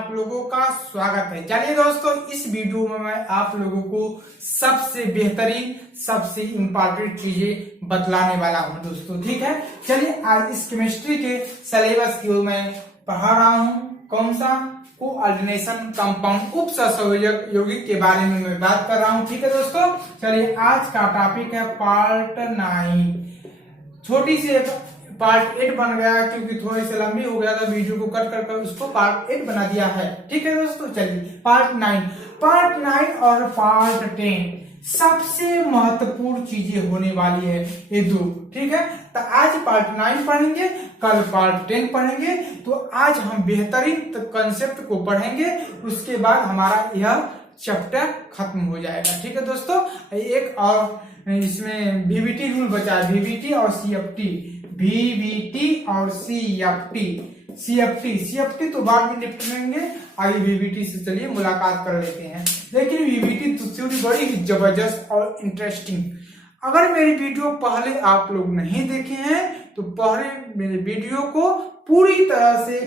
आप लोगों का स्वागत है। चलिए दोस्तों, इस वीडियो में मैं आप लोगों को सबसे बेहतरीन सबसे इम्पोर्टेंट चीजें बतलाने वाला हूं दोस्तों। ठीक है, चलिए आज इस केमिस्ट्री के सिलेबस की मैं पढ़ा रहा हूं। कौन सा? कोऑर्डिनेशन कंपाउंड उप सहसंयोजक यौगिक के बारे में मैं बात कर रहा हूं। ठीक है दोस्तों, चलिए आज का टॉपिक है पार्ट 9। छोटी सी पार्ट 8 बन गया क्योंकि थोड़ी सी लंबी हो गया था, वीडियो को कट कर उसको पार्ट 8 बना दिया है। ठीक है दोस्तों, चलिए पार्ट 9 और पार्ट 10 सबसे महत्वपूर्ण चीजें होने वाली है ये दो। ठीक है, तो आज पार्ट 9 पढ़ेंगे, कल पार्ट 10 पढ़ेंगे। तो आज हम बेहतरीन कंसेप्ट को पढ़ेंगे, उसके बाद हमारा यह चैप्टर खत्म हो जाएगा। ठीक है दोस्तों, एक और इसमें VVT रूल बचा है, VVT और CFT, VVT और CFT तो बाद में निपटेंगे। आगे VVT से चलिए मुलाकात कर लेते हैं। लेकिन VVT तो थ्योरी बड़ी ही जबरदस्त और इंटरेस्टिंग। अगर मेरी वीडियो पहले आप लोग नहीं देखे हैं तो पहले मेरे वीडियो को पूरी तरह से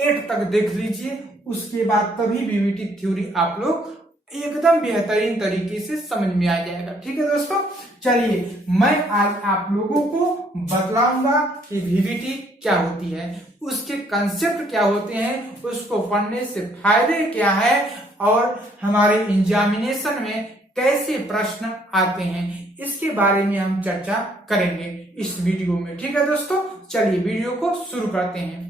8 तक देख लीजिए, उसके बाद तभी VVT थ्योरी आप लोग एकदम बेहतरीन तरीके से समझ में आ जाएगा। ठीक है दोस्तों, चलिए मैं आज आप लोगों को बतलाऊंगा कि VVT क्या होती है, उसके कंसेप्ट क्या होते हैं, उसको पढ़ने से फायदे क्या है और हमारे एग्जामिनेशन में कैसे प्रश्न आते हैं, इसके बारे में हम चर्चा करेंगे इस वीडियो में। ठीक है दोस्तों, चलिए वीडियो को शुरू करते हैं।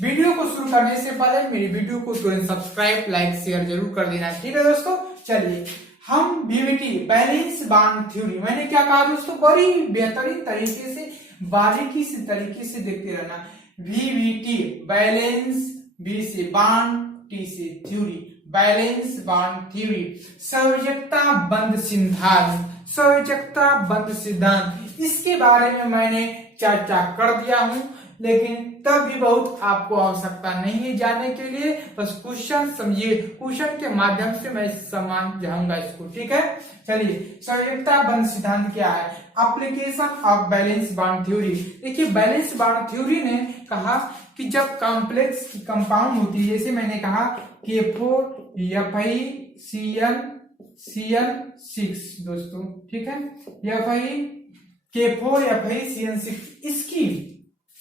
वीडियो को शुरू करने से पहले मेरी वीडियो को तुरंत सब्सक्राइब, लाइक, शेयर जरूर कर देना। ठीक है दोस्तों, चलिए हम VVT बैलेंस बॉन्ड थ्योरी, मैंने क्या कहा दोस्तों, बड़ी बेहतरीन तरीके से बारीकी से तरीके से देखते रहना। VVT बैलेंस, B से बॉन्ड, T से थ्योरी, बैलेंस बॉन्ड थ्योरी, संयोजकता बंध सिद्धांत, इसके बारे में मैंने चर्चा कर दिया हूं, लेकिन तब भी बहुत आपको आवश्यकता नहीं है जानने के लिए। बस क्वेश्चन समझिए, क्वेश्चन के माध्यम से मैं समझ जाऊंगा इसको। ठीक है, चलिए संयोजकता बंध सिद्धांत क्या है, application of valence bond theory. देखिए बैलेंस बॉन्ड थ्योरी ने कहा कि जब कॉम्प्लेक्स कंपाउंड होती है, जैसे मैंने कहा K4FeCN6 दोस्तों। ठीक है, K4FeCN6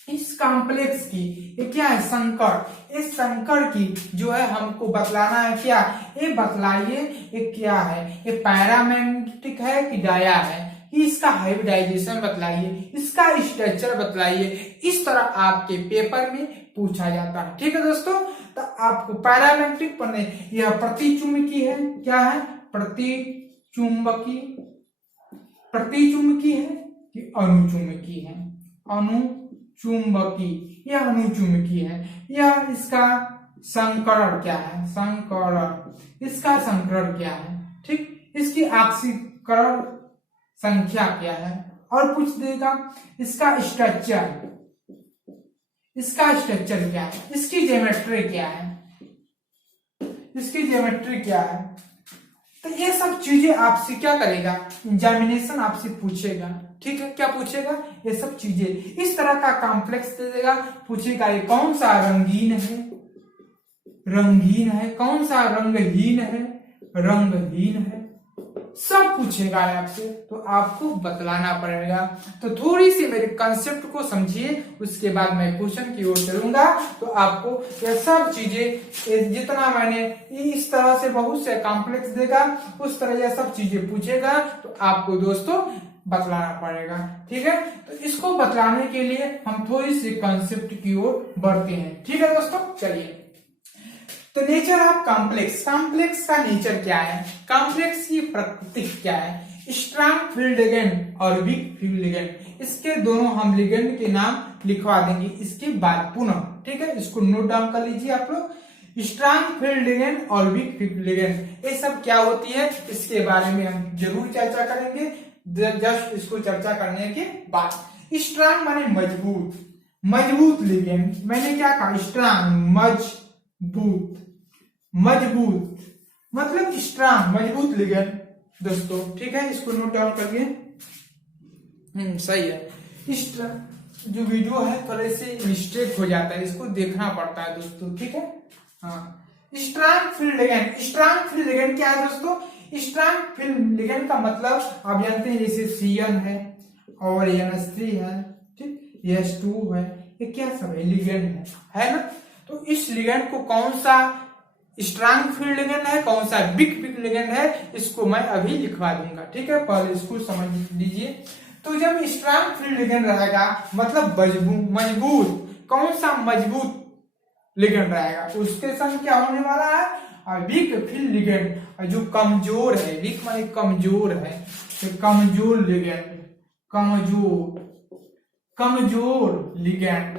इस कॉम्प्लेक्स की ये क्या है, संकर। इस संकर की जो है हमको बतलाना है क्या, ये बतलाइए ये क्या है, ये पैरामेग्नेटिक है कि डाया है, इसका हाइब्रिडाइजेशन बतलाइए, इसका स्ट्रक्चर बतलाइए। इस तरह आपके पेपर में पूछा जाता है। ठीक है दोस्तों, तो आपको पैरामेग्नेटिक पढ़ने, यह प्रतिचुंबकी है, क्या है, प्रतिचुंबकी है कि अनुचुंबकी है, अनुचुंबकी, यह अनुचुंबकी है। यह इसका संकरण क्या है, इसका संकरण क्या है, ठीक, इसकी ऑक्सीकरण संख्या क्या है, और पूछ देगा इसका स्ट्रक्चर क्या है, इसकी ज्योमेट्री क्या है। तो ये सब चीजें आपसे क्या करेगा, एग्जामिनेशन आपसे पूछेगा। ठीक है, क्या पूछेगा, ये सब चीजें। इस तरह का कॉम्प्लेक्स दे देगा, पूछेगा ये कौन सा रंगीन है, कौन सा रंगहीन है, सब पूछेगा आपसे, तो आपको बतलाना पड़ेगा। तो थोड़ी सी मेरे कंसेप्ट को समझिए, उसके बाद मैं क्वेश्चन की ओर चलूंगा। तो आपको यह सब चीजें, जितना मैंने इस तरह से बहुत से कॉम्प्लेक्स देगा, उस तरह यह सब चीजें पूछेगा, तो आपको दोस्तों बतलाना पड़ेगा। ठीक है, तो इसको बतलाने के लिए हम थोड़ी सी कंसेप्ट की ओर बढ़ते हैं। ठीक है दोस्तों, चलिए तो नेचर ऑफ कॉम्प्लेक्स का नेचर क्या है, कॉम्प्लेक्स की प्रकृति क्या है, स्ट्रांग फील्ड लिगेंड और वीक फील्ड लिगेंड, इसके दोनों हम लिगेंड के नाम लिखवा देंगे इसके बाद पुनः। ठीक है, इसको नोट डाउन कर लीजिए आप लोग। स्ट्रांग फील्ड लिगेंड और वीक फील्ड लिगेंड ये सब क्या होती है, इसके बारे में हम जरूर चर्चा करेंगे। जस्ट इसको चर्चा करने के बाद, स्ट्रांग माने मजबूत लिगेंड, मैंने क्या कहा, स्ट्रांग मजबूत मतलब स्ट्रांग मजबूत लिगेंड दोस्तों। ठीक है, इसको नोट डाउन करिए। सही है, जो वीडियो है थोड़े से मिस्टेक हो जाता है, इसको देखना पड़ता है दोस्तों। ठीक है, हाँ, strong field ligand. Strong field ligand क्या है दोस्तों? स्ट्रॉन्ग फील्ड लिगेंड का मतलब आप जानते हैं जैसे Cn है और NH3 है, ठीक, H2 है, ये क्या सब है? लिगेंड है ना। तो इस लिगेंड को कौन सा स्ट्रॉन्ग फील्ड लिगेंड है, कौन सा वीक लिगेंड है, इसको मैं अभी लिखवा दूंगा, ठीक है, पहले इसको समझ लीजिए। तो जब स्ट्रॉन्ग फील्ड लिगेंड रहेगा मतलब मजबूत, कौन सा मजबूत लिगेंड रहेगा, उसके संग क्या होने वाला है? Weak field ligand. जो कमजोर है, वीक माने कमजोर है, तो कमजोर लिगेंड, कमजोर लिगेंड।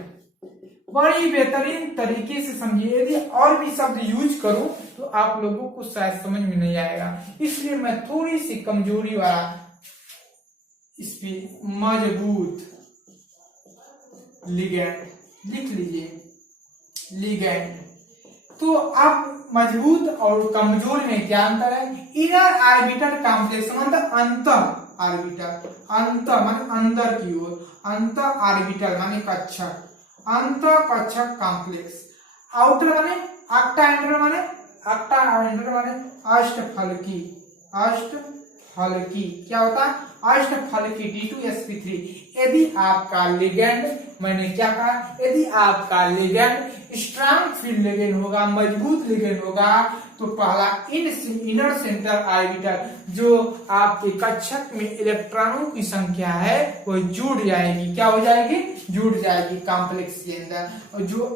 बड़ी बेहतरीन तरीके से समझिए। यदि और भी शब्द यूज करूं तो आप लोगों को शायद समझ में नहीं आएगा, इसलिए मैं थोड़ी सी कमजोरी वाला इस पे मजबूत लिगेंड लिख लीजिए, लिगेंड। तो अब मजबूत और कमजोर में क्या अंतर है? इनर ऑर्बिटल कॉम्प्लेक्स मतलब अंतर ऑर्बिटल, अंतर माने अंदर की ओर, अंतर ऑर्बिटल माने कक्षक, अंतर कक्षक कॉम्प्लेक्स। आउटर माने ऑक्टाहेड्रल माने अष्टफलकी, अष्टफलकी क्या होता है? अष्टफलकी D2sp3। यदि आपका लिगेंड, मैंने क्या कहा, यदि आपका लिगेंड स्ट्रॉन्ग फील्ड लिगेंड होगा, मजबूत लिगेंड होगा, तो पहला इनर सेंटर ऑर्बिटल, जो आपके कक्षक में इलेक्ट्रॉनों की संख्या है वो जुड़ जाएगी। क्या हो जाएगी? जुड़ जाएगी कॉम्प्लेक्स के अंदर,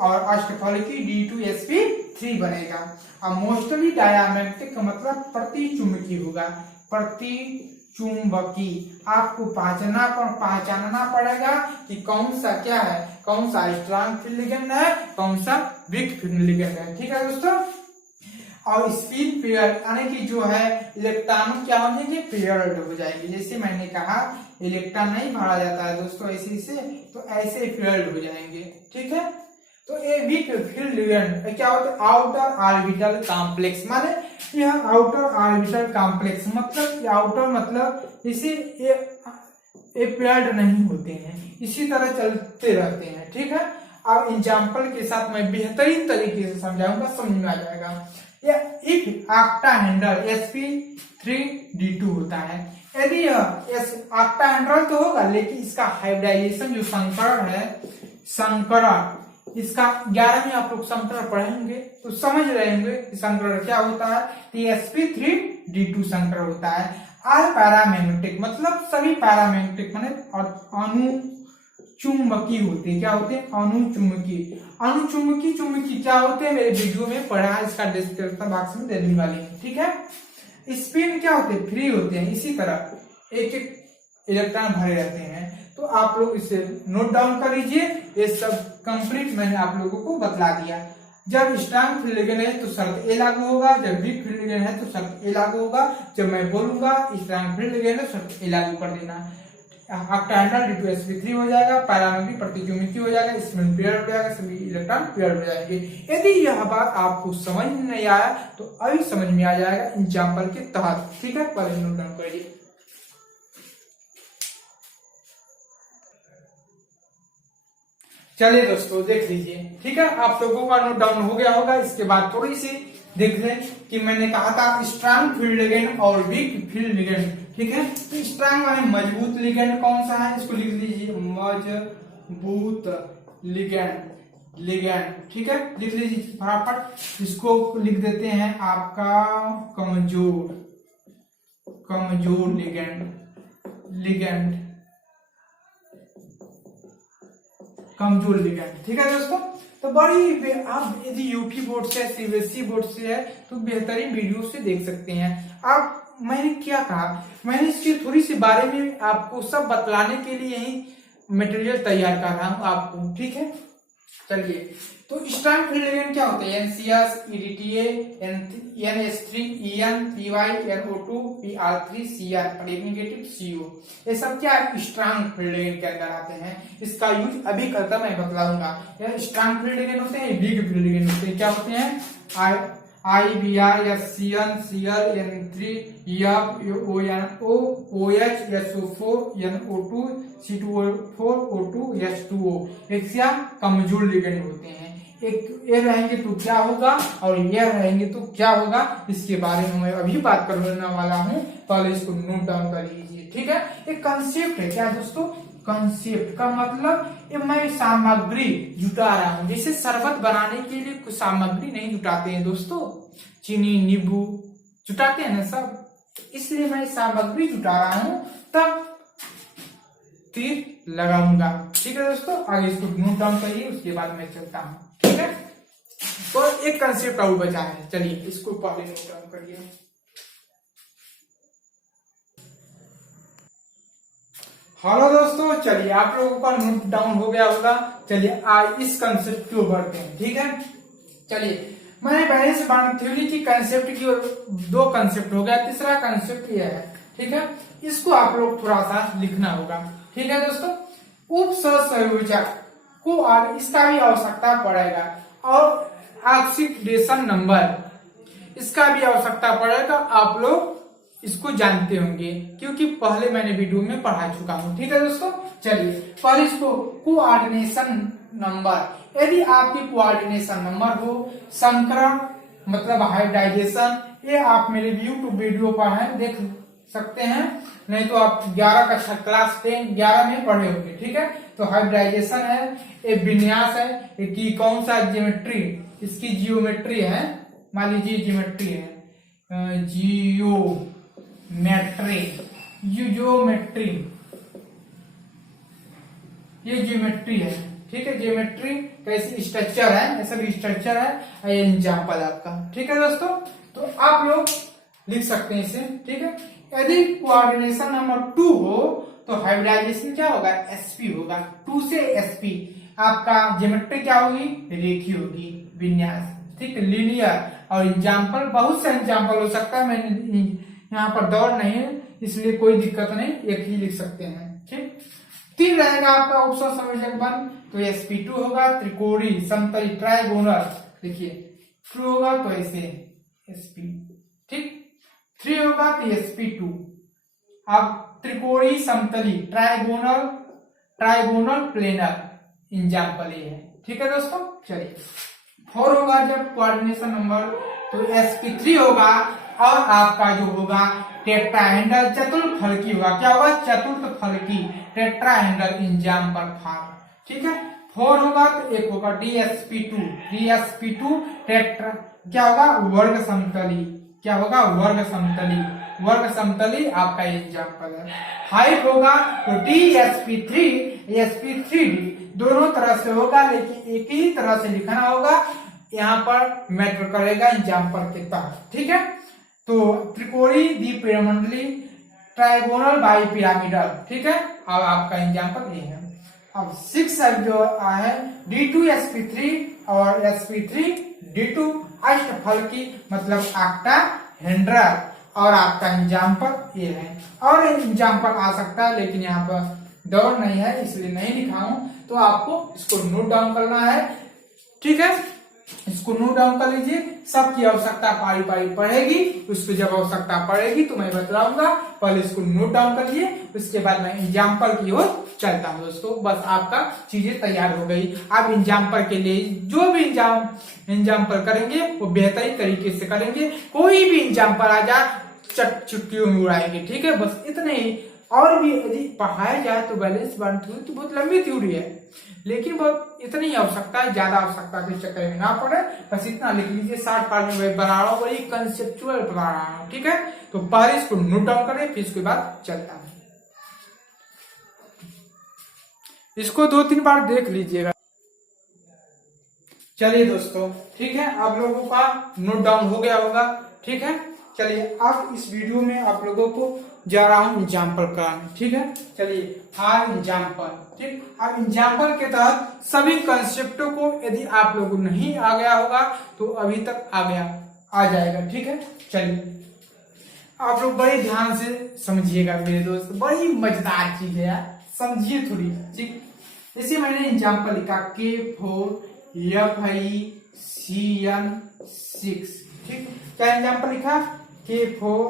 और अष्टफलकी D2sp3 बनेगा। अब मोस्टली डायमैग्नेटिक का मतलब प्रतिचुंबकी होगा, प्रतिचुंबकी। आपको पहचानना पड़ेगा कि कौन सा क्या है, कौन सा स्ट्रॉन्ग फील्ड लिगेंड है, कौन सा वीक फील्ड लिगेंड है, ठीक है दोस्तों। और स्पिन पेयर यानी कि जो है इलेक्ट्रॉन क्या हो जाएंगे? पेयर्ड हो जाएंगे। जैसे मैंने कहा इलेक्ट्रॉन नहीं भरा जाता है दोस्तों ऐसे से, तो ऐसे पेयर्ड हो जाएंगे, ठीक है। तो ये वीक फील्ड लिगेंड क्या होता है? आउटर ऑर्बिटल कॉम्प्लेक्स, माने यह आउटर ऑर्बिटल कॉम्प्लेक्स मतलब आउटर मतलब इसे ये पेयर्ड नहीं होते हैं, इसी तरह चलते रहते हैं, ठीक है। अब एग्जांपल के साथ मैं बेहतरीन तरीके से समझाऊंगा, समझ में आ जाएगा। एक ऑक्टाहेड्रल sp3d2 होता है। यदि यह ऑक्टाहेड्रल तो होगा, लेकिन इसका हाइब्रिडाइजेशन जो संकरण है, संकरण इसका 11 में आप लोग संकरण पढ़ेंगे तो समझ रहेंगे कि संकरण क्या होता है। तो sp3d2 संकरण होता है। आर पैरामैग्नेटिक मतलब सभी पैरामैग्नेटिक माने अनुचुंबकी होते हैं। क्या होते हैं? अनुचुंबकी। अनुचुंबकी चुंबकी क्या होते हैं? मेरे वीडियो में पढ़ा है, इसका डिस्क्रिप्शन बॉक्स में देने वाले हैं, ठीक है। स्पिन क्या होते हैं? फ्री होते हैं। इसी तरह एक एक इलेक्ट्रॉन भरे रहते हैं। तो आप लोग इसे नोट डाउन कर लीजिए। ये सब कंप्लीट मैंने आप लोगों को बतला दिया। जब स्ट्रॉन्ग फील्ड लिगेंड है तो शर्त ए लागू होगा, जब वीक फील्ड लिगेंड है तो शर्त ए लागू होगा। जब मैं बोलूंगा स्ट्रॉन्ग फील्ड लिगेंड है शर्त ए लागू कर देना। ऑक्टाहेड्रल D2sp3 हो जाएगा, पैरामैग्नेटिक प्रतिचुंबकी हो जाएगा, स्पिन पेयर हो जाएगा, सभी इलेक्ट्रॉन पेयर हो जाएंगे। यदि यह बात आपको समझ में नहीं आया तो अभी समझ में आ जाएगा एग्जांपल के तहत, ठीक है। पहले नोट डाउन करिए। चलिए दोस्तों देख लीजिए, ठीक है। आप लोगों का नोट डाउन हो गया होगा। इसके बाद थोड़ी सी देख लें कि मैंने कहा था स्ट्रॉन्ग फील्ड लिगेंड और वीक फील्ड लिगेंड, ठीक है। तो स्ट्रॉन्ग माने मजबूत लिगेंड कौन सा है, इसको लिख लीजिए मजबूत लिगेंड, ठीक है। लिख लीजिए फटाफट। इसको लिख देते हैं आपका कमजोर लिगेंड, कमजोर लिगेंड, ठीक है दोस्तों। तो बड़ी आप यदि यूपी बोर्ड से, सीबीएसई बोर्ड से है तो बेहतरीन वीडियो से देख सकते हैं। आप मैंने क्या कहा, मैंने इसके थोड़ी सी बारे में आपको सब बतलाने के लिए ही मटेरियल तैयार कर रहा हूं आपको, ठीक है। चलिए, तो स्ट्रॉन्ग फील्ड लिगेंड क्या होते हैं? NCS, EDTA, NH3, EN, PY, NO2, PR3, Cr और एक नेगेटिव CO। ये सब क्या स्ट्रॉन्ग फील्ड लिगेंड के अंदर आते हैं। इसका यूज अभी करता मैं बतलाऊंगा। यह स्ट्रॉन्ग फील्ड लिगेंड होते हैं, वीक फील्ड लिगेंड होते हैं। क्या होते हैं? IBr, SCN, Cl, N3, F, ONO, OH, SO4, NO2, C2O4, O2, H2O। एक कमजोर लिगेंड होते हैं। एक ये रहेंगे तो क्या होगा और ये रहेंगे तो क्या होगा, इसके बारे में मैं अभी बात करने वाला हूँ। पहले इसको नोट डाउन कर लीजिए, ठीक है। एक कंसेप्ट है क्या दोस्तों, कंसेप्ट का मतलब ये मैं सामग्री जुटा रहा हूँ। जैसे शरबत बनाने के लिए कुछ सामग्री नहीं जुटाते हैं दोस्तों, चीनी नींबू जुटाते हैं ना सब, इसलिए मैं सामग्री जुटा रहा हूँ, तब तीर लगाऊंगा, ठीक है दोस्तों। आगे इसको नोट डाउन करिए, उसके बाद मैं चलता हूँ, ठीक है। तो एक कंसेप्ट और बचा है, चलिए इसको पहले नोट डाउन करिए। हेलो दोस्तों, चलिए आप लोगों का नोट डाउन हो गया होगा। चलिए आज इस कंसेप्ट की ओर बढ़ते हैं, ठीक है। चलिए मैंने पहले से बात थ्योरी की कंसेप्ट की ओर, दो कंसेप्ट हो गया, तीसरा कंसेप्ट यह है, ठीक है। इसको आप लोग थोड़ा सा लिखना होगा, ठीक है दोस्तों। उपसंयोजक को और इसका भी आवश्यकता पड़ेगा, और ऑक्सीडेशन नंबर इसका भी आवश्यकता पड़ेगा। आप लोग इसको जानते होंगे क्योंकि पहले मैंने वीडियो में पढ़ा चुका हूँ, ठीक है दोस्तों। चलिए पहले इसको कोऑर्डिनेशन नंबर, यदि आपकी कोऑर्डिनेशन नंबर हो, संकरण मतलब हाइब्रिडाइजेशन, ये आप मेरे YouTube वीडियो पर है देख सकते हैं, नहीं तो आप 11 कक्षा क्लास 11 में पढ़े होंगे, ठीक है। तो हाइब्रिडाइजेशन है, ये विन्यास है, कि कौन सा ज्योमेट्री, इसकी जियोमेट्री है, मान लीजिए ज्योमेट्री है, जियोमेट्री ये ज्योमेट्री है, ठीक है। ज्योमेट्री कैसी स्ट्रक्चर है, ऐसा भी स्ट्रक्चर है, एग्जाम्पल आपका, ठीक है दोस्तों। तो आप लोग लिख सकते हैं इसे, ठीक है। यदि कोऑर्डिनेशन नंबर 2 हो तो हाइब्रिडाइजेशन क्या होगा, एसपी होगा। 2 से एसपी आपका ज्योमेट्री क्या होगी, रेखीय होगी, विन्यास, ठीक, लीनियर। और एग्जाम्पल बहुत से एग्जाम्पल हो सकता है, मैंने यहाँ पर दौर नहीं है इसलिए कोई दिक्कत नहीं, एक ही लिख सकते हैं, ठीक। 3 रहेगा आपका उपसंयोजक बन, तो sp2 होगा। त्रिकोणीय समतली ट्राइगोनल, देखिए 2 होगा तो ऐसे sp, ठीक। 3 होगा तो sp2। अब त्रिकोणीय समतली ट्राइगोनल प्लेनर एग्जाम्पल ये है, ठीक है दोस्तों। चलिए 4 होगा जब कोऑर्डिनेशन नंबर, तो sp3 होगा। और आपका जो होगा टेट्राहेड्रल चतुर्फलकी होगा, क्या होगा, चतुर्थफलकी टेट्राहेड्रल एग्जाम्पल फॉर्म, ठीक है। 4 होगा तो एक होगा dsp2 टेट्रा, क्या होगा, वर्ग समतली, क्या होगा, वर्ग समतली आपका एग्जाम्पल है। 5 होगा तो sp3 दोनों तरह से होगा, लेकिन एक ही तरह से लिखना होगा, यहाँ पर मैटर करेगा एग्जाम्पल के तहत, ठीक है। तो त्रिकोणीय द्विपिरामिडली ट्राइगोनल बाइपिरामिडल, ठीक है। अब आपका एग्जाम्पल ये है। अब 6 जो है d2sp3 और sp3d2 अष्टफलकी मतलब ऑक्टाहेड्रल, और आपका एग्जाम्पल ये है। और एग्जाम्पल आ सकता है लेकिन यहाँ पर दौर नहीं है इसलिए नहीं लिखा हूं, तो आपको इसको नोट डाउन करना है, ठीक है। इसको नोट डाउन कर लीजिए, सबकी आवश्यकता पारी पारी पड़ेगी, उसको जब आवश्यकता पड़ेगी तो मैं बतलाऊंगा। पहले इसको नोट डाउन कर लिए, उसके बाद मैं एग्जाम्पल की ओर चलता हूँ दोस्तों। बस आपका चीजें तैयार हो गई। आप एग्जाम्पल के लिए जो भी एग्जाम्पल करेंगे वो बेहतरीन तरीके से करेंगे। कोई भी एग्जाम्पल आ जाए चुटकियों में उड़ाएंगे, ठीक है, बस इतने ही। और भी यदि पढ़ाया जाए तो बैलेंस वन थ्योरी तो बहुत लंबी थ्योरी है, लेकिन बहुत इतनी आवश्यकता है, ज्यादा आवश्यकता के चक्कर में ना पड़े, बस इतना लिख लीजिए। 60 पार्ट में बना रहा हूँ, बड़ी कंसेप्चुअल बना रहा हूँ, ठीक है। तो पहले इसको नोट डाउन करें, फिर इसके बाद चलता हूँ। इसको 2-3 बार देख लीजिएगा। चलिए दोस्तों, ठीक है, आप लोगों का नोट डाउन हो गया होगा, ठीक है। चलिए अब इस वीडियो में आप लोगों को जा रहा हूं एग्जाम्पल कराने, ठीक है। चलिए हाँ एग्जाम्पल, ठीक। अब एग्जाम्पल के तहत सभी कंसेप्टों को यदि आप लोगों नहीं आ गया होगा तो अभी तक आ जाएगा, ठीक है। चलिए आप लोग बड़े ध्यान से समझिएगा मेरे दोस्त, बड़ी मजेदार चीज है यार, समझिए थोड़ी, ठीक। जैसे मैंने एग्जाम्पल लिखा K4FeCN6, ठीक। क्या एग्जाम्पल लिखा, K4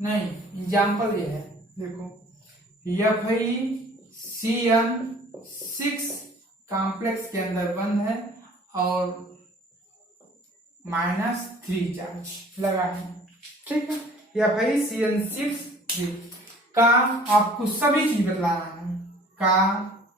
नहीं, एग्जाम्पल ये है, देखो FeCN6 कॉम्प्लेक्स के अंदर बंद है और -3 चार्ज लगा है। ठीक है, या भाई CN6 का आपको सभी चीज बतलाना है। का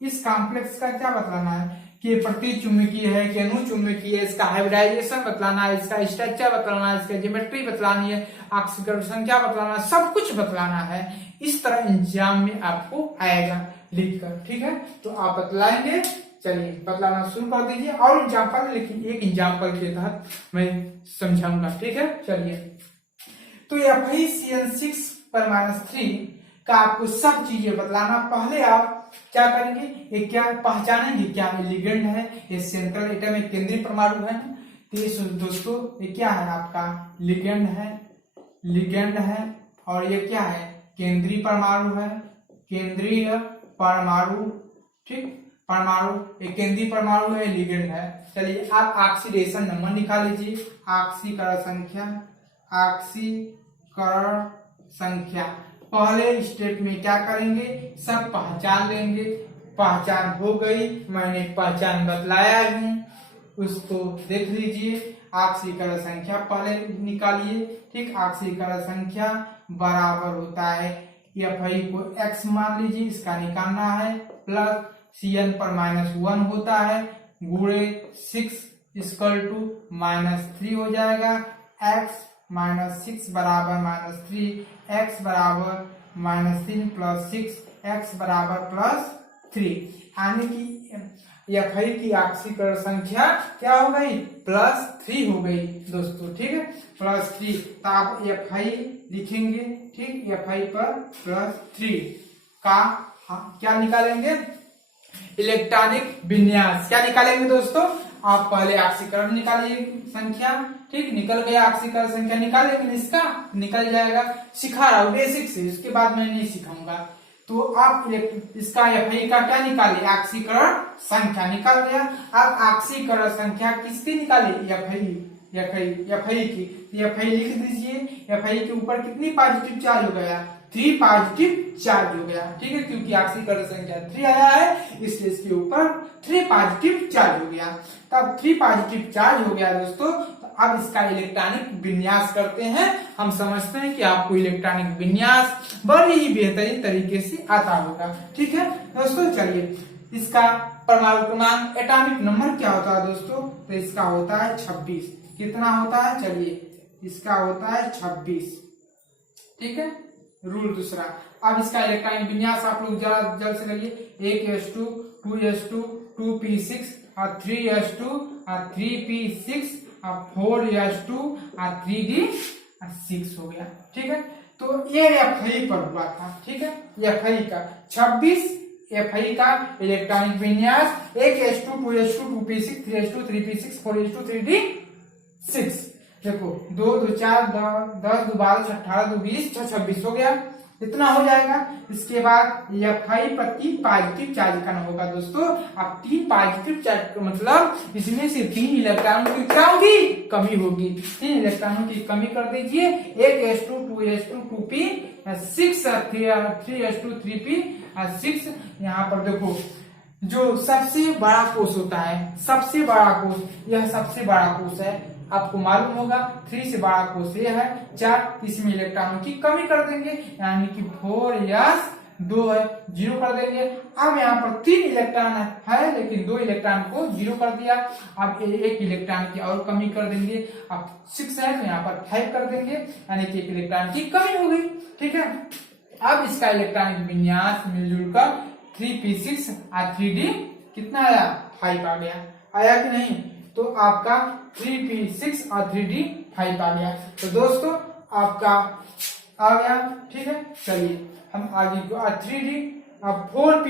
इस कॉम्प्लेक्स का क्या बतलाना है कि प्रति चुंबकीय है कि अनुचुंबकीय है, इसका हाइब्रिडाइजेशन बतलाना है, इसका स्ट्रक्चर बतलाना है, इसका ज्योमेट्री बतलानी है, ऑक्सीकरण संख्या बतलाना है, सब कुछ बतलाना है। इस तरह एग्जाम में आपको आएगा लिखकर। ठीक है, तो आप बतलाएंगे। चलिए बतलाना शुरू कर दीजिए और एग्जाम्पल, लेकिन एक एग्जाम्पल के तहत मैं समझाऊंगा। ठीक है, चलिए तो FeCN6 पर -3 का आपको सब चीजें बतलाना। पहले आप क्या करेंगे, ये क्या पहचानेंगे, क्या ये लिगेंड है, ये सेंट्रल एटम है, केंद्रीय परमाणु है। तो ये दोस्तों ये क्या है, आपका लिगेंड है, लिगेंड है। और ये क्या है, केंद्रीय परमाणु है, केंद्रीय परमाणु। ठीक, परमाणु एक केंद्रीय परमाणु है, लिगेंड है। चलिए आप ऑक्सीडेशन नंबर निकाल लीजिए, ऑक्सीकरण संख्या, ऑक्सीकरण संख्या। पहले स्टेप में क्या करेंगे, सब पहचान लेंगे। पहचान हो गई, मैंने पहचान बतलाया है, उसको देख लीजिए। ऑक्सीकरण संख्या पहले निकालिए। ठीक, ऑक्सीकरण संख्या बराबर होता है, Fi को x मान लीजिए, इसका निकालना है, प्लस Cn पर -1 होता है, गुणे 6 = -3 हो जाएगा। x -6 बराबर -3, x बराबर -3 + 6, x बराबर +3, यानी कि Fi की ऑक्सीकरण संख्या क्या हो गई, +3 हो गई दोस्तों। ठीक है, +3, तो आप Fi लिखेंगे। ठीक, Fi पर +3 का क्या निकालेंगे, इलेक्ट्रॉनिक विन्यास। क्या निकालेंगे दोस्तों, आप पहले ऑक्सीकरण निकालिए संख्या। ठीक, निकल गया ऑक्सीकरण संख्या, निकाल, लेकिन इसका निकल जाएगा, सिखा रहा हूं बेसिक से, उसके बाद मैं नहीं सिखाऊंगा। तो आप इसका Fi का क्या निकालिए, ऑक्सीकरण संख्या निकल गया। अब ऑक्सीकरण संख्या किसकी निकालिए, Fi की। Fi लिख दीजिए। Fi के ऊपर कितनी पॉजिटिव चार्ज हो गया, 3 पॉजिटिव चार्ज हो गया। ठीक है, क्योंकि ऑक्सीकरण संख्या 3 आया है, इसलिए इसके ऊपर 3 पॉजिटिव चार्ज हो गया। तब 3 पॉजिटिव चार्ज हो गया दोस्तों। तो अब इसका इलेक्ट्रॉनिक विन्यास करते हैं। हम समझते हैं कि आपको इलेक्ट्रॉनिक विन्यास बड़ी ही बेहतरीन तरीके से आता होगा। ठीक है दोस्तों, चलिए इसका परमाणु क्रमांक, एटॉमिक नंबर क्या होता है दोस्तों, तो इसका होता है 26। कितना होता है, चलिए इसका होता है 26। ठीक है, रूल दूसरा। अब इसका इलेक्ट्रॉनिक विन्यास आप लोग जरा जल्द से लगिए, 1s2 2s2 2p6 और 3s2 और 3p6 और 4s2 और 3d6 हो गया। ठीक है, तो ये Fi पर हुआ था। ठीक है, Fi का 26, Fi का इलेक्ट्रॉनिक विन्यास 1s2 2s2 2p6 3s2 3p6 4s2 3d6। देखो 2 2 4 10 2 12 18 2 20 6 26 हो गया, इतना हो जाएगा। इसके बाद Fi पर 3 पॉजिटिव चार्ज करना होगा दोस्तों। अब 3 पॉजिटिव चार्ज का मतलब इसमें से 3 इलेक्ट्रॉनों की क्या होगी, कमी होगी। 3 इलेक्ट्रॉनों की कमी कर दीजिए। 1s2 2s2 2p6 3s2 3p6। यहाँ पर देखो जो सबसे बड़ा कोष होता है, सबसे बड़ा कोष, यह सबसे बड़ा कोष है, आपको मालूम होगा। 3 से बड़ा कोष ये है 4, इसमें इलेक्ट्रॉनों की कमी कर देंगे, यानी कि 4s2 है, 0 कर देंगे। अब यहाँ पर 3 इलेक्ट्रॉन है, लेकिन 2 इलेक्ट्रॉन को 0 कर दिया। अब 1 इलेक्ट्रॉन की और कमी कर देंगे। अब 6 है तो यहाँ पर 5 कर देंगे, यानी कि 1 इलेक्ट्रॉन की कमी हो गई। ठीक है, अब इसका इलेक्ट्रॉनिक विन्यास मिलजुल कर 3p6 और 3d कितना आया, 5 आ गया। आया कि नहीं, तो आपका 3p6 और 3d5 आ गया। तो दोस्तों आपका आ गया। ठीक है, चलिए हम आगे 3d, अब 4p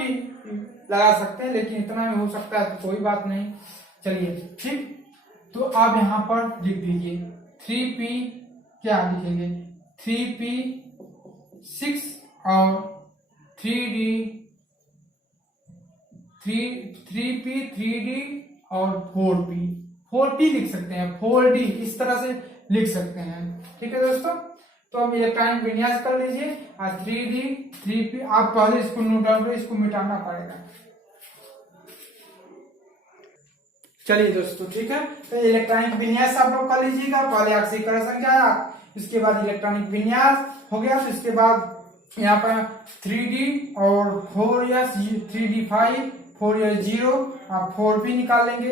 लगा सकते हैं, लेकिन इतना में हो सकता है तो कोई बात नहीं। चलिए ठीक, तो आप यहाँ पर लिख दीजिए 3p, क्या लिखेंगे 3p6 और 3p 3d और 4p लिख सकते हैं, 4d इस तरह से लिख सकते हैं। ठीक है दोस्तों, तो अब इलेक्ट्रॉनिक विन्यास कर लीजिए। और 3d 3p, आप पहले इसको नोट डाउन करो, इसको मिटाना पड़ेगा। चलिए दोस्तों, ठीक है। तो इलेक्ट्रॉनिक विन्यास आप लोग कर लीजिएगा। पहले ऑक्सीकरण संख्या, इसके बाद इलेक्ट्रॉनिक विन्यास हो गया। तो इसके बाद यहाँ पर 3D और 4s 3D5 4s 0 आप 4p निकाल लेंगे।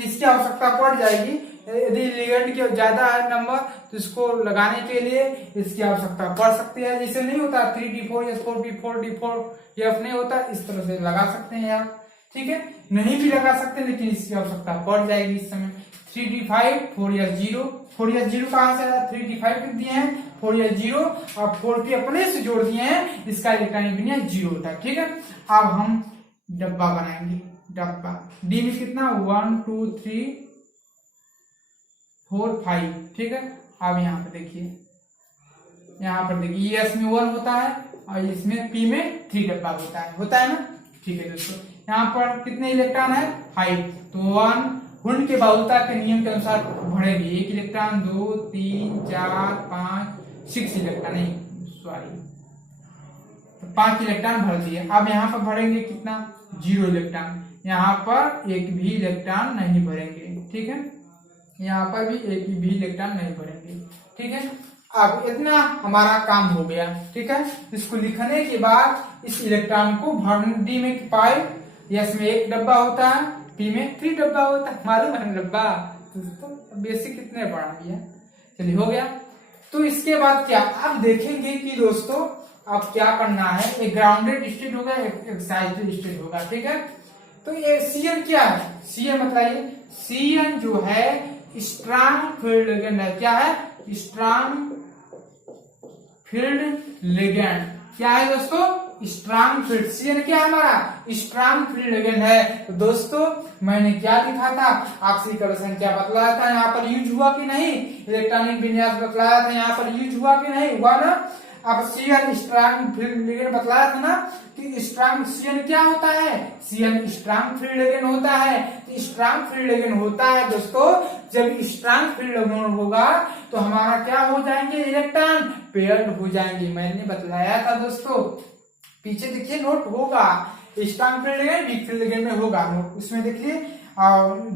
इसकी आवश्यकता पड़ जाएगी यदि लिगेंड के ज्यादा है नंबर, तो इसको लगाने के लिए इसकी आवश्यकता पड़ सकती है। जैसे नहीं होता 3D 4s 4p 4d 4f नहीं होता, इस तरह से लगा सकते हैं आप, ठीक है। नहीं भी लगा सकते, लेकिन इसकी आवश्यकता पड़ जाएगी इस समय। 3D5 4s 0 4s 0 कहां से आया, 3D5 दिए हैं, 4s 0 और 4p अपने से जोड़ दिए हैं, इसका इलेक्ट्रॉनिक विन्यास 0 होता है, ठीक है। अब हम डब्बा बनाएंगे। डब्बा डी में कितना 1 2 3 4 5, ठीक है। अब यहाँ पे देखिए, यहाँ पर देखिए एस में 1 होता है और इसमें पी में 3 डब्बा होता है ना, ठीक है दोस्तों। यहाँ पर कितने इलेक्ट्रॉन है 5, तो 1 गुण के बहुलता के नियम के अनुसार भरेंगे। 1 इलेक्ट्रॉन 2 3 4 5 6 इलेक्ट्रॉन, नहीं सॉरी, तो 5 इलेक्ट्रॉन भर दिए। अब यहाँ पर भरेंगे कितना 0 इलेक्ट्रॉन, यहाँ पर एक भी इलेक्ट्रॉन नहीं भरेंगे, ठीक है। यहाँ पर भी एक भी इलेक्ट्रॉन नहीं भरेंगे, ठीक है। अब इतना हमारा काम हो गया, ठीक है। इसको लिखने के बाद इस इलेक्ट्रॉन को भरने, डी में 5, यस में 1 डब्बा होता है, पी में 3 डब्बा होता है, मालूम है डब्बा दोस्तों, बेसिक कितने पढ़ा दिया। चलिए हो गया। तो इसके बाद क्या आप देखेंगे कि दोस्तों अब क्या करना है, एक ग्राउंडेड स्टेट होगा, एक एक्साइटेड स्टेट होगा, ठीक है। तो ये Cn क्या है, Cn मतलब ये Cn जो है स्ट्रांग फील्ड लिगेंड है। क्या है, स्ट्रांग फील्ड लिगेंड। क्या है दोस्तों, स्ट्रांग फील्ड। Cn क्या है हमारा, स्ट्रांग फील्ड लिगेंड है। तो दोस्तों मैंने क्या लिखा था, ऑक्सीकरण संख्या बतलाया था, यहाँ पर यूज हुआ कि नहीं, इलेक्ट्रॉनिक विन्यास बतलाया था, यहाँ पर यूज हुआ कि नहीं, हुआ ना। अब Cn स्ट्रांग फील्ड लिगेंड बतलाया था ना कि स्ट्रांग Cn क्या होता है, Cn स्ट्रांग फील्ड लिगेंड होता है। तो स्ट्रांग फील्ड लिगेंड होता है दोस्तों, जब स्ट्रांग फील्ड लिगेंड होगा तो हमारा क्या हो जाएंगे, इलेक्ट्रॉन पेयर्ड हो जाएंगे। मैंने बतलाया था दोस्तों, पीछे देखिए नोट होगा, strong field ligand weak field ligand में होगा नोट, उसमें देखिए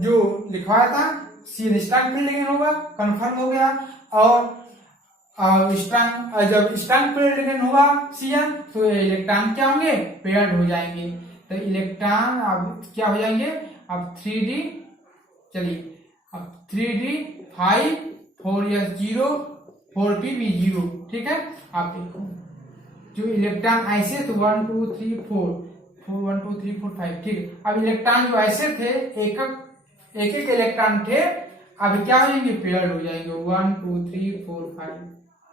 जो लिखवाया था Cn स्ट्रांग फील्ड लिगेंड होगा, कन्फर्म हो गया। और जब स्ट्रांग फील्ड लिगेंड हुआ Cn, तो इलेक्ट्रॉन क्या होंगे, पेयर्ड हो जाएंगे। तो इलेक्ट्रॉन अब क्या हो जाएंगे, अब 3D, चलिए अब 3D5 4s 0 4p भी 0, ठीक है। आप देखो जो इलेक्ट्रॉन ऐसे तो 1 2 3 4 1 2 3 4 5, ठीक है। अब इलेक्ट्रॉन जो ऐसे थे एक एक इलेक्ट्रॉन थे, अब क्या हो जाएंगे, पेयर्ड हो जाएंगे। 1 2 3 4 5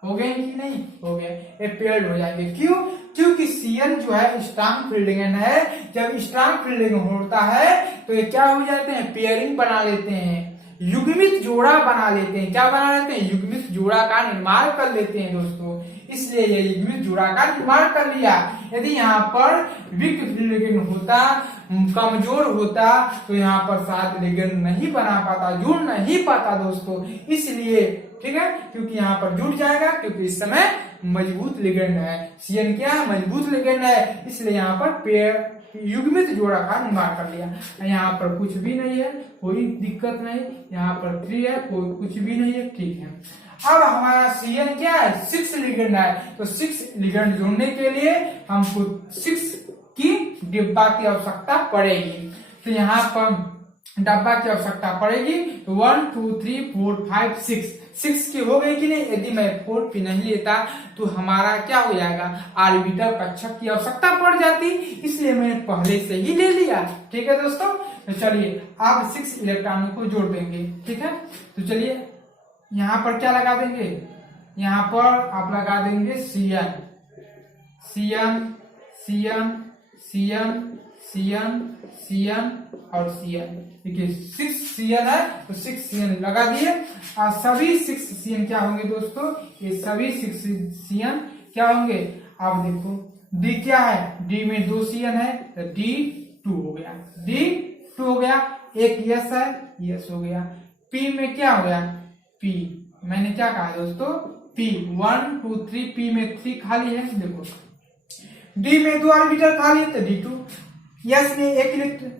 हो गए कि नहीं, हो गए, ये पेयर्ड हो जाएंगे। क्यों, क्योंकि Cn जो है स्ट्रांग फील्ड लिगेंड है। जब स्ट्रांग फील्ड लिगेंड होता है तो ये क्या हो जाते हैं, पेयरिंग बना लेते हैं, युग्मित जोड़ा बना लेते हैं। क्या बना लेते हैं, युग्मित जोड़ा का निर्माण कर लेते हैं दोस्तों। इसलिए ये युग्मित जोड़ा का निर्माण कर लिया। यदि यहाँ पर वीक फील्ड लिगेंड होता, कमजोर होता, तो यहाँ पर साथ लिगेंड नहीं बना पाता, जुड़ नहीं पाता दोस्तों। इसलिए ठीक है, क्योंकि यहाँ पर जुड़ जाएगा, क्योंकि इस समय मजबूत लिगेंड है। Cn क्या है, मजबूत लिगेंड है, इसलिए यहाँ पर पेयर युग्मित जोड़ा का निर्माण कर लिया। यहाँ पर कुछ भी नहीं है, कोई दिक्कत नहीं, यहाँ पर 3 है, कोई कुछ भी नहीं है, ठीक है। अब हमारा Cn क्या है, 6 लिगेंड है। तो 6 लिगेंड जोड़ने के लिए हमको 6 की डिब्बा की आवश्यकता पड़ेगी। तो यहाँ पर डब्बा की आवश्यकता पड़ेगी। तो 1 2 3 4 5 6 की हो गई कि नहीं। यदि मैं 4p नहीं लेता तो हमारा क्या हो जाएगा, ऑर्बिटल कक्षक की आवश्यकता पड़ जाती, इसलिए मैंने पहले से ही ले लिया। ठीक है दोस्तों, तो चलिए आप 6 इलेक्ट्रॉनों को जोड़ देंगे। ठीक है, तो चलिए यहाँ पर क्या लगा देंगे, यहाँ पर आप लगा देंगे Cn और Cn। देखिए 6 Cn है तो 6 Cn लगा दिए। और सभी 6 Cn क्या होंगे दोस्तों, ये सभी 6 Cn क्या होंगे, आप देखो D क्या है, D में 2 Cn है तो D2 हो गया, D2 हो गया। एक यस है, यस हो गया। P में क्या हो गया, P, मैंने क्या कहा दोस्तों, P 1 2 3, P में 3 खाली है, देखो D में 2 ऑर्बिटल खाली है तो D2। यस में 1 इलेक्ट्रॉन,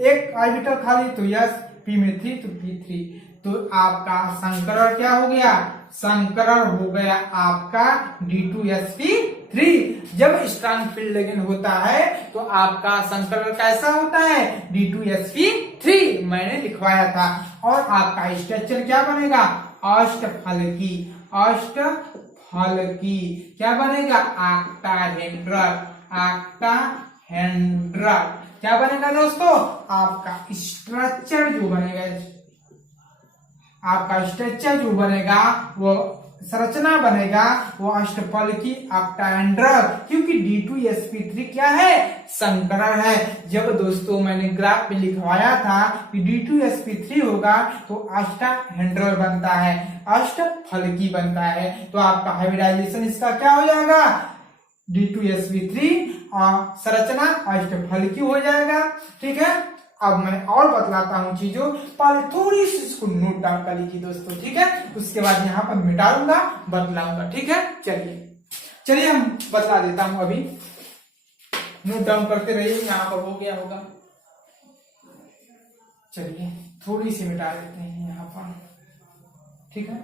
एक ऑर्बिटल खाली तो यस, p में 3 तो p3। तो आपका संकरण क्या हो गया? संकरण हो गया आपका D2sp3। जब स्ट्रांग फील्ड अगेन होता है तो आपका संकरण कैसा होता है? D2sp3 मैंने लिखवाया था। और आपका स्ट्रक्चर क्या बनेगा? अष्टफलकी। अष्टफलकी क्या बनेगा? ऑक्टाहेड्रल। ऑक्टाहेड्रल क्या बनेगा दोस्तों? आपका स्ट्रक्चर जो बनेगा, आपका स्ट्रक्चर जो बनेगा, वो संरचना बनेगा वो अष्टफलकी ऑक्टाहेड्रल, क्योंकि D2sp3 क्या है? संकरण है। जब दोस्तों मैंने ग्राफ पे लिखवाया था कि D2sp3 होगा तो अष्टहेड्रल बनता है, अष्टफलकी बनता है। तो आपका हाइब्रिडाइजेशन इसका क्या हो जाएगा? D2sp3 और संरचना अष्टफलकी हो जाएगा। ठीक है, अब मैं और बतलाता हूँ चीजों, पहले थोड़ी सी इसको नोट डाउन कर लीजिए दोस्तों। ठीक है, उसके बाद यहाँ पर मिटा दूंगा, बतलाऊंगा। ठीक है, चलिए हम बतला देता हूँ। अभी नोट डाउन करते रहिए, यहाँ पर हो गया होगा। चलिए थोड़ी सी मिटा देते हैं यहाँ पर। ठीक है,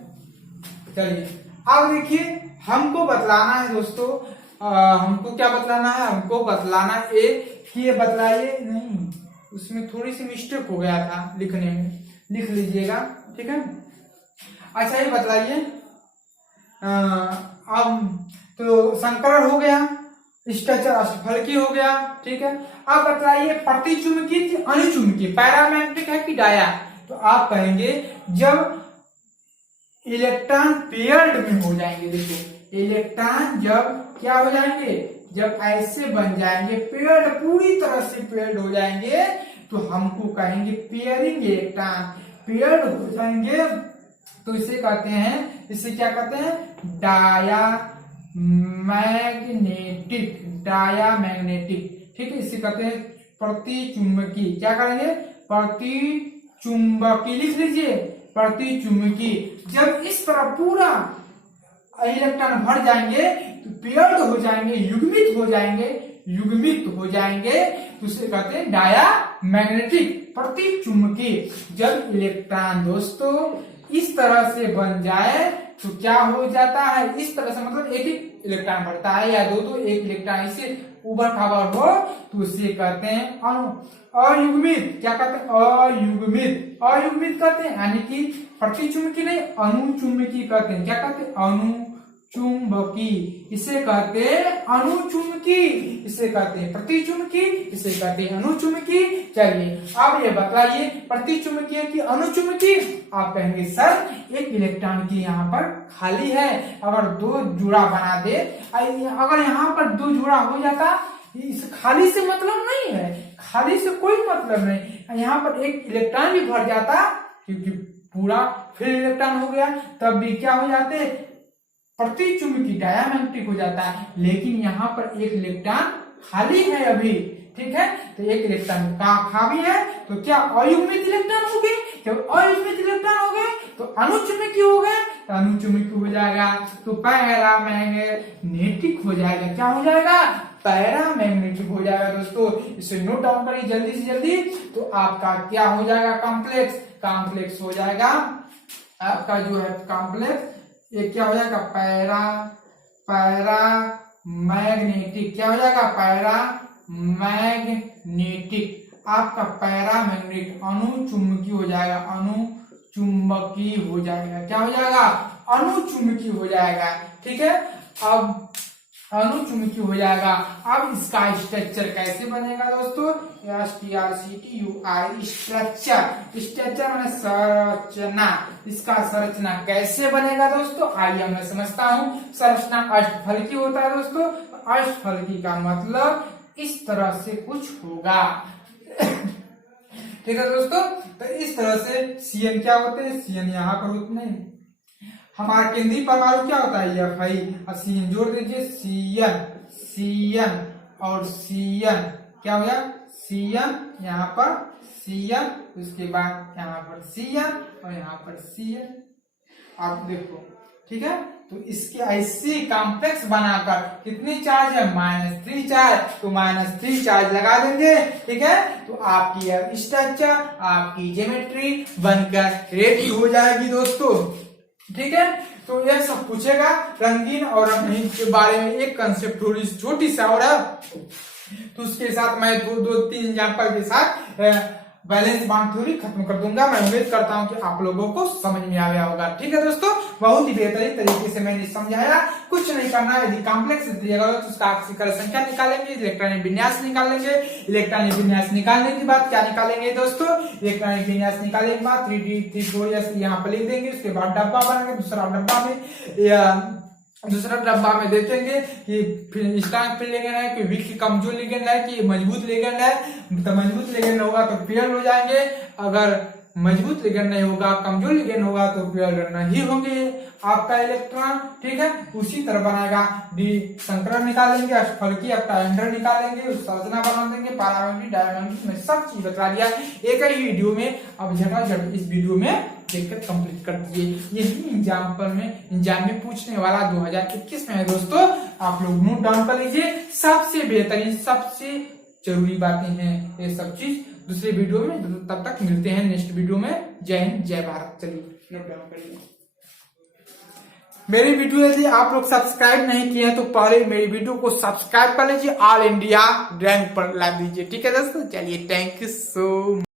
चलिए अब देखिए, हमको बतलाना है दोस्तों, हमको क्या बतलाना है? हमको बतलाना ये बतलाइए नहीं, उसमें थोड़ी सी मिस्टेक हो गया था लिखने में, लिख लीजिएगा। ठीक है, अच्छा ये बतलाइए, अब तो संकरण हो गया, स्ट्रक्चर अष्टफलकी हो गया। ठीक है, अब बतलाइए प्रतिचुंबकीय कि अनुचुंबकीय, पैरामैग्नेटिक है कि डाया? तो आप कहेंगे जब इलेक्ट्रॉन पेयर्ड में हो जाएंगे। देखिए इलेक्ट्रॉन जब क्या हो जाएंगे? जब ऐसे बन जाएंगे, पेयर्ड, पूरी तरह से पेयर्ड हो जाएंगे, तो हमको कहेंगे पेयरिंग इलेक्ट्रॉन। पेयर्ड हो जाएंगे तो इसे कहते हैं, इसे क्या कहते हैं? डायामैग्नेटिक। डायामैग्नेटिक। ठीक है, इसे कहते हैं प्रतिचुंबकी। क्या करेंगे? प्रतिचुंबकी लिख लीजिए, प्रतिचुंबकी। जब इस तरह पूरा इलेक्ट्रॉन भर जाएंगे तो पेयर्ड हो जाएंगे, युग्मित हो जाएंगे, युग्मित हो जाएंगे, तो उसे कहते हैं डायामैग्नेटिक, प्रतिचुंबकी। जब इलेक्ट्रॉन दोस्तों इस तरह से बन जाए तो क्या हो जाता है? इस तरह से मतलब एक एक इलेक्ट्रॉन बढ़ता है या दो एक इलेक्ट्रॉन इसे उबड़ खाबड़ हो तो उसे कहते हैं अयुग्मित। क्या कहते हैं? अयुग्मित। अयुग्मित कहते हैं, यानी कि प्रतिचुंबकी नहीं, अनुचुंबकी कहते हैं। क्या कहते हैं? अनुचुंबकी। इसे कहते हैं अनुचुंबकी, इसे कहते हैं प्रतिचुंबकी, इसे कहते हैं अनुचुंबकी। चलिए अब ये बताइए प्रतिचुंबकीय की अनुचुंबकी। आप कहेंगे सर एक इलेक्ट्रॉन की यहाँ पर खाली है, अगर दो जुड़ा बना दे, अगर यहाँ पर दो जुड़ा हो जाता, इस खाली से मतलब नहीं है, खाली से कोई मतलब नहीं, यहाँ पर एक इलेक्ट्रॉन भी भर जाता क्योंकि पूरा फिर इलेक्ट्रॉन हो गया, तब भी क्या हो जाते? प्रतिचुंबकी, डायामैग्नेटिक हो जाता है। लेकिन यहाँ पर एक इलेक्ट्रॉन खाली है अभी। ठीक है, तो एक इलेक्ट्रॉन खाली है तो क्या अयुग्मित इलेक्ट्रॉन हो गए? जब अयुग्मित इलेक्ट्रॉन हो गए तो अनुचुंबकी हो गए, तो अनुचुंबकी हो जाएगा तो पैरामैग्नेटिक हो जाएगा। क्या हो जाएगा? पैरामैग्नेटिक हो जाएगा। दोस्तों इसे नोट डाउन करिए जल्दी से जल्दी। तो आपका क्या हो जाएगा? कॉम्प्लेक्स। कॉम्प्लेक्स हो जाएगा आपका जो है कॉम्प्लेक्स, ये क्या हो जाएगा? पैरामैग्नेटिक। क्या हो जाएगा? पैरामैग्नेटिक। आपका पैरामैग्नेटिक अनुचुंबकी हो जाएगा, अनुचुंबकी हो जाएगा। क्या हो जाएगा? अनुचुंबकी हो जाएगा। ठीक है, अब अनुचुंबकी हो जाएगा। अब इसका स्ट्रक्चर कैसे बनेगा दोस्तों? STRCTUR structure. स्ट्रक्चर माने संरचना। इसका संरचना कैसे बनेगा दोस्तों? आइए मैं समझता हूँ। संरचना अष्टफलकी होता है दोस्तों। अष्टफलकी का मतलब इस तरह से कुछ होगा। ठीक है दोस्तों, तो इस तरह से CN क्या होते हैं? CN यहाँ पर होते हैं। हमारा केंद्रीय परमाणु क्या होता है? FI। अब CN जोड़ दीजिए, CN और CN क्या हो गया? CN, यहाँ पर CN, उसके बाद यहाँ पर CN और यहाँ पर CN। आप देखो, ठीक है, तो इसके ऐसे कॉम्प्लेक्स बनाकर कितनी चार्ज है -3 चार्ज, तो -3 चार्ज लगा देंगे। ठीक है, तो आपकी स्ट्रक्चर, आपकी ज्योमेट्री बनकर रेडी हो जाएगी दोस्तों। ठीक है, तो यह सब पूछेगा रंगीन और रंगहीन के बारे में एक कंसेप्ट थोड़ी छोटी सा और है, तो उसके साथ मैं दो तीन एग्जांपल के साथ बैलेंस बाउंड थ्योरी खत्म कर दूंगा। मैं उम्मीद करता हूं कि आप लोगों को समझ में आ गया होगा। ठीक है दोस्तों, बहुत ही बेहतरीन तरीके से मैंने समझाया। कुछ नहीं करना है, यदि कॉम्प्लेक्स दिएगा तो उसका आंशिक संख्या निकालेंगे, इलेक्ट्रॉनिक विन्यास निकालेंगे। इलेक्ट्रॉनिक विन्यास निकालने के बाद क्या निकालेंगे दोस्तों, इलेक्ट्रॉनिक विन्यास निकालने के बाद 3D यहाँ पर लिख देंगे। उसके बाद डब्बा बनाएंगे, दूसरा डब्बा में देखेंगे कि फिर स्ट्रांग फिर लिगेंड है कि वीक कमजोर लिगेंड है कि मजबूत लिगेंड है। तो मजबूत लिगेंड होगा तो पेयर हो जाएंगे, अगर मजबूत लिगेंड नहीं होगा, कमजोर लिगेंड होगा तो पेयर नहीं होंगे आपका इलेक्ट्रॉन। ठीक है, उसी तरह बनाएगा डी संकरण निकालेंगे, अष्टफलकीय ऑक्टाहेड्रल निकालेंगे, संरचना बना देंगे, पैरामेट्रिक डायमेंट्रिक में सब चीज बता दिया एक ही वीडियो में। अब झटाझट इस वीडियो में देखकर कंप्लीट कर दीजिए। यही एग्जाम में पूछने वाला 2021 में है दोस्तों, आप लोग नोट डाउन कर लीजिए। सबसे बेहतरीन, सबसे जरूरी बातें हैं ये सब चीज दूसरे वीडियो में। तब तक मिलते हैं नेक्स्ट वीडियो में। जय हिंद, जय भारत। चलिए नोट डाउन करिए। मेरी वीडियो यदि आप लोग सब्सक्राइब नहीं किए हैं तो पहले मेरी वीडियो को सब्सक्राइब कर लीजिए, ऑल इंडिया रैंक पर ला दीजिए। ठीक है दोस्तों, चलिए थैंक यू सो मच।